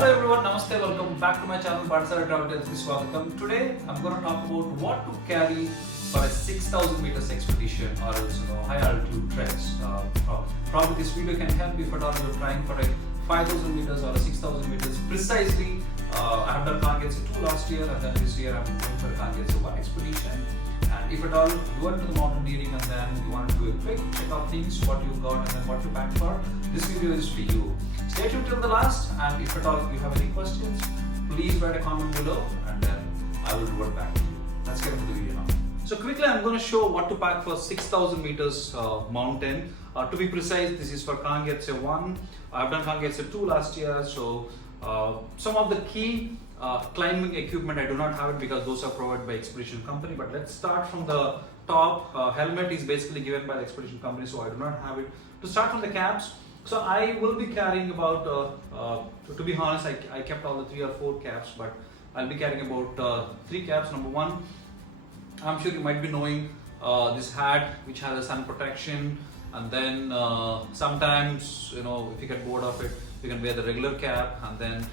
Hello everyone, Namaste, welcome back to my channel Pathsala Travel Tales ki Swagatam. Today I'm going to talk about what to carry for a 6,000 meters expedition or else high altitude treks. Probably this video can help you if at all you're trying for a 5,000 meters or a 6,000 meters precisely. I have done Kangyetse 2 last year and then this year I'm going for Kangyetse 1 expedition. And if at all you went to the mountaineering and then you want to do a quick check of things, what you got and then what to pack for, this video is for you. Stay tuned till the last, and if at all you have any questions, please write a comment below and then I will revert back to you. Let's get into the video now. So quickly I'm going to show what to pack for 6,000 meters mountain. To be precise, this is for Kangyetse 1. I've done Kangyetse 2 last year, so some of the key climbing equipment I do not have it because those are provided by expedition company. But let's start from the top. Helmet is basically given by the expedition company, so I do not have it. To start from the caps, so I will be carrying about, to be honest, I kept all the 3 or 4 caps, but I'll be carrying about 3 caps. Number 1, I'm sure you might be knowing this hat which has a sun protection, and then sometimes if you get bored of it, you can wear the regular cap, and then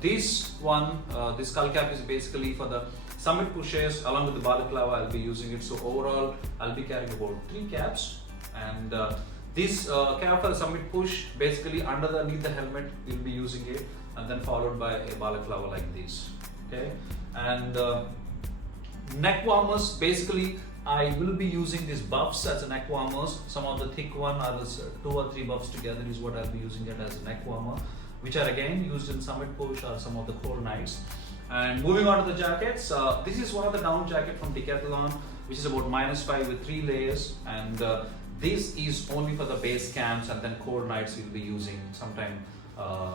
this one, this skull cap is basically for the summit pushes along with the balaclava. I'll be using it. So overall I'll be carrying about 3 caps, and this cap for the summit push, basically underneath the helmet we'll be using it, and then followed by a balaclava like this. Okay, and neck warmers, basically I will be using these buffs as a neck warmers. Some of the thick one or 2 or 3 buffs together is what I'll be using it as a neck warmer, which are again used in summit push or some of the cold nights. And moving on to the jackets, this is one of the down jacket from Decathlon, which is about -5 with 3 layers, and this is only for the base camps, and then cold nights we'll be using sometime.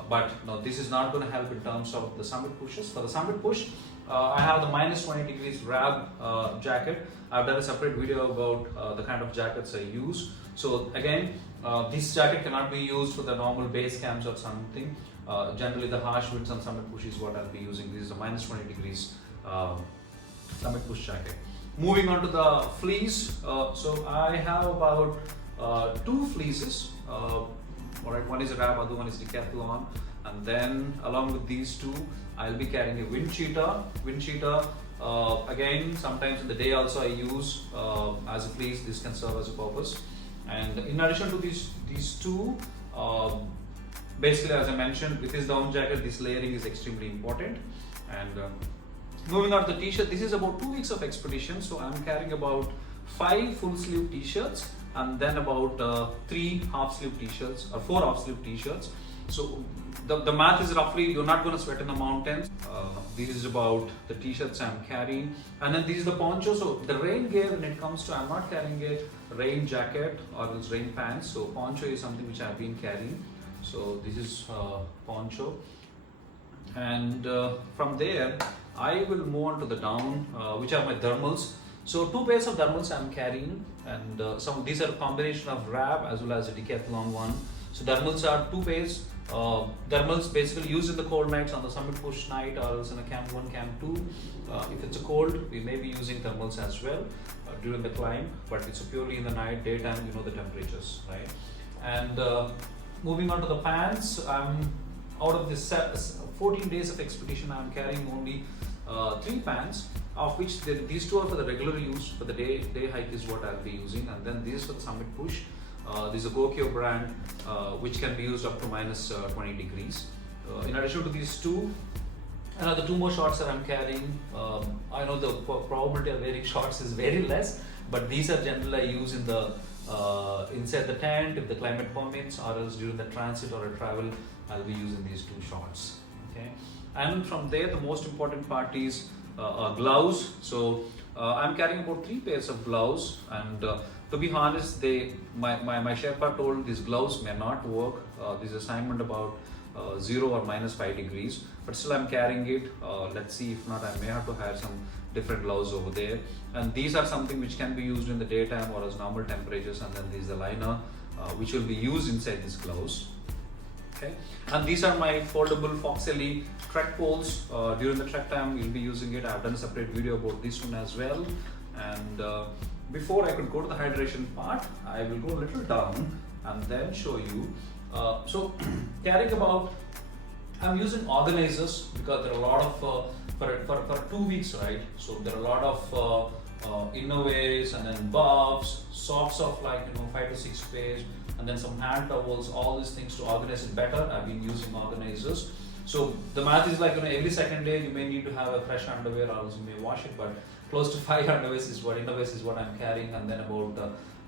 But no, this is not going to help in terms of the summit pushes. For the summit push, I have the -20 degrees RAB jacket. I've done a separate video about the kind of jackets I use. So again, this jacket cannot be used for the normal base camps or something. Generally the harsh winds and summit push is what I'll be using. This is a -20 degrees summit push jacket. Moving on to the fleece, so I have about 2 fleeces. Alright, one is a RAB, other one is Decathlon, and then along with these 2, I'll be carrying a wind cheater. Wind cheater, again, sometimes in the day also I use as a fleece. This can serve as a purpose. And in addition to these 2, basically as I mentioned, with this down jacket, this layering is extremely important. And moving on to the t-shirt, this is about 2 weeks of expedition, so I'm carrying about 5 full sleeve t-shirts and then about 3 half sleeve t-shirts or 4 half sleeve t-shirts. So the math is roughly, you're not going to sweat in the mountains. This is about the t-shirts I'm carrying, and then this is the poncho. So the rain gear, when it comes to, I'm not carrying a rain jacket or else rain pants, so poncho is something which I've been carrying. So this is poncho, and from there I will move on to the down, which are my thermals. So 2 pairs of thermals I'm carrying, and these are a combination of RAB as well as a Decathlon one. So thermals are 2 pairs. Thermals basically used in the cold nights on the summit push night or else in a camp 1, camp 2. If it's a cold, we may be using thermals as well during the climb, but it's purely in the night. Daytime, the temperatures, right? And moving on to the pants, out of this 14 days of expedition, I'm carrying only 3 pants, of which these 2 are for the regular use. For the day hike is what I'll be using, and then these for the summit push. This is a Gokyo brand, which can be used up to -20 degrees. In addition to these 2, another 2 more shorts that I'm carrying. I know the probability of wearing shorts is very less, but these are generally I use in the inside the tent if the climate permits, or else during the transit or a travel I'll be using these 2 shorts. Okay, and from there the most important part is gloves. So I'm carrying about 3 pairs of gloves, and to be honest, my Sherpa told these gloves may not work. This assignment about 0 or -5 degrees, but still I'm carrying it. Let's see, if not I may have to hire some different gloves over there. And these are something which can be used in the daytime or as normal temperatures, and then there's the liner which will be used inside these gloves. Okay, and these are my foldable Foxelli trek poles. During the trek time we'll be using it. I've done a separate video about this one as well. And before I could go to the hydration part, I will go a little down and then show you. So carrying about I'm using organizers because there are a lot of for 2 weeks, right? So there are a lot of innerwears and then buffs, socks of like 5 to 6 pairs, and then some hand towels. All these things to organize it better. I've been using organizers. So the math is like every second day you may need to have a fresh underwear, or else you may wash it. But close to 5 innerwears is what I'm carrying, and then about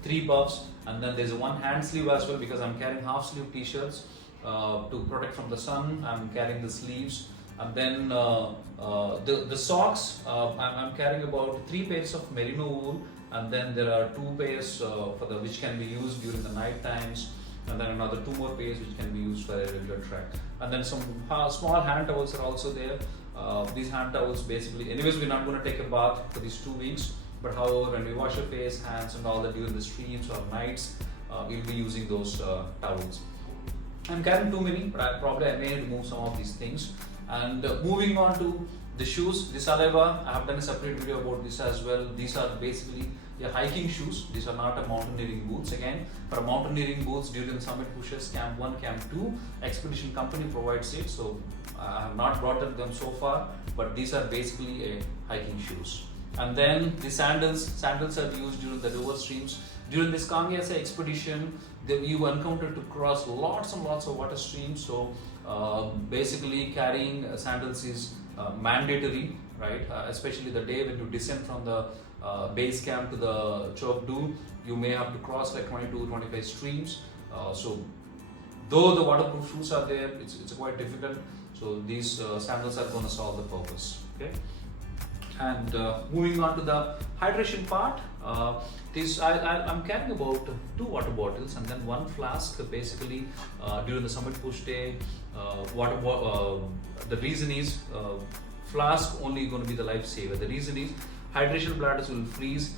3 buffs, and then there's one hand sleeve as well because I'm carrying half sleeve t-shirts to protect from the sun. I'm carrying the sleeves, and then the socks. I'm carrying about 3 pairs of merino wool, and then there are 2 pairs which can be used during the night times, and then another 2 more pairs which can be used for a regular trek. And then some small hand towels are also there. These hand towels basically, anyways, we're not going to take a bath for these 2 weeks. But however, when we wash our face, hands, and all that during the streams or nights, we'll be using those towels. I'm carrying too many, but I may remove some of these things. And moving on to the shoes, the Salewa, I have done a separate video about this as well. These are basically hiking shoes. These are not a mountaineering boots. Again, for mountaineering boots during the summit pushes, Camp 1, Camp 2, Expedition Company provides it. So I have not brought them so far, but these are basically a hiking shoes. And then the sandals are used during the river streams. During this Kangyase expedition, you encountered to cross lots and lots of water streams. So basically carrying sandals is mandatory, right? Especially the day when you descend from the base camp to the Chokdu, you may have to cross like 22-25 streams. So though the waterproof shoes are there, it's quite difficult. So these sandals are going to solve the purpose. Okay. And moving on to the hydration part, I'm carrying about 2 water bottles and then 1 flask. Basically, during the summit push day, the reason is flask only going to be the lifesaver. The reason is hydration bladders will freeze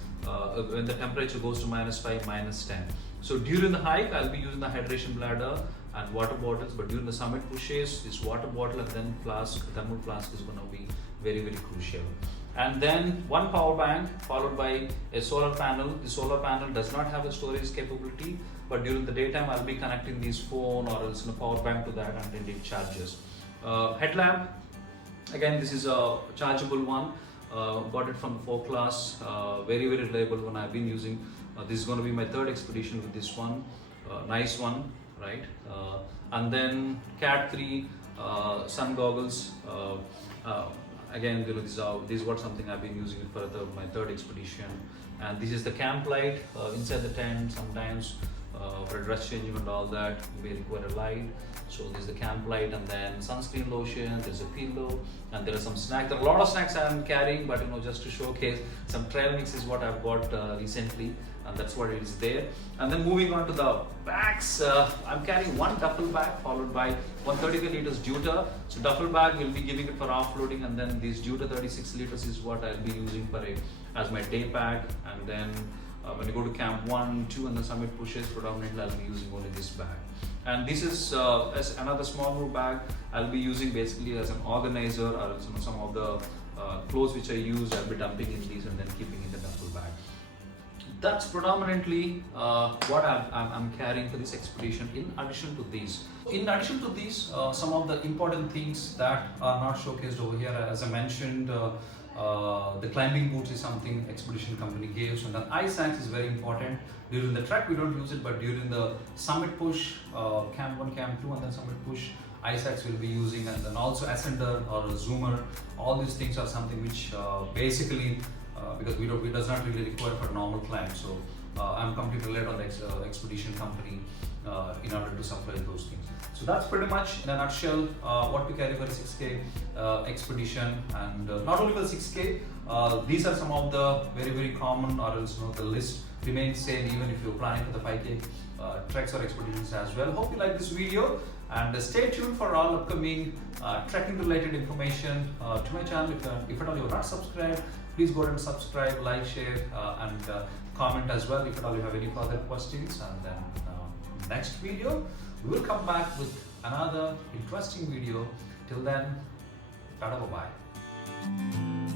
when the temperature goes to -5, -10. So during the hike, I'll be using the hydration bladder and water bottles, but during the summit pushes, this water bottle and then thermal flask is going to be very, very crucial. And then 1 power bank followed by a solar panel. The solar panel does not have a storage capability, but during the daytime I'll be connecting this phone or else a power bank to that, and then it charges. Headlamp, again this is a chargeable one. Got it from the 4 class, very, very reliable one. I've been using. This is going to be my 3rd expedition with this one. Nice one, right? And then Cat 3 sun goggles. Again, this is what something I've been using it for my 3rd expedition. And this is the camp light inside the tent. Sometimes for dress changing and all that, we require a light. So this is the camp light, and then sunscreen lotion. There's a pillow, and there are some snacks. There are a lot of snacks I'm carrying, but just to showcase, some trail mix is what I've got recently, and that's what it is there. And then moving on to the bags, I'm carrying 1 duffel bag followed by 135 liters Deuter. So duffel bag will be giving it for offloading, and then this Deuter 36 liters is what I'll be using as my day pack. And then when you go to Camp 1, 2 and the summit pushes, predominantly I'll be using only this bag. And this is as another small group bag. I'll be using basically as an organizer, or some of the clothes which I use, I'll be dumping in these and then keeping in the duffel bag. That's predominantly what I'm carrying for this expedition. In addition to these, some of the important things that are not showcased over here, as I mentioned, the climbing boots is something Expedition Company gives, and the ice axe is very important. During the trek we don't use it, but during the summit push, Camp 1, Camp 2 and then summit push, ice axe will be using, and then also ascender or a zoomer. All these things are something which basically because it does not really require for normal climb. So I'm completely reliant on the Expedition Company in order to supply those things. So that's pretty much in a nutshell what we carry for a 6K expedition. And not only for the 6K, these are some of the very, very common, or else the list remains same even if you're planning for the 5K treks or expeditions as well. Hope you like this video, and stay tuned for all upcoming trekking related information to my channel. If at all you're not subscribed, please go ahead and subscribe, like, share, and comment as well if at all you have any further questions. And then next video we will come back with another interesting video. Till then, tada, bye bye.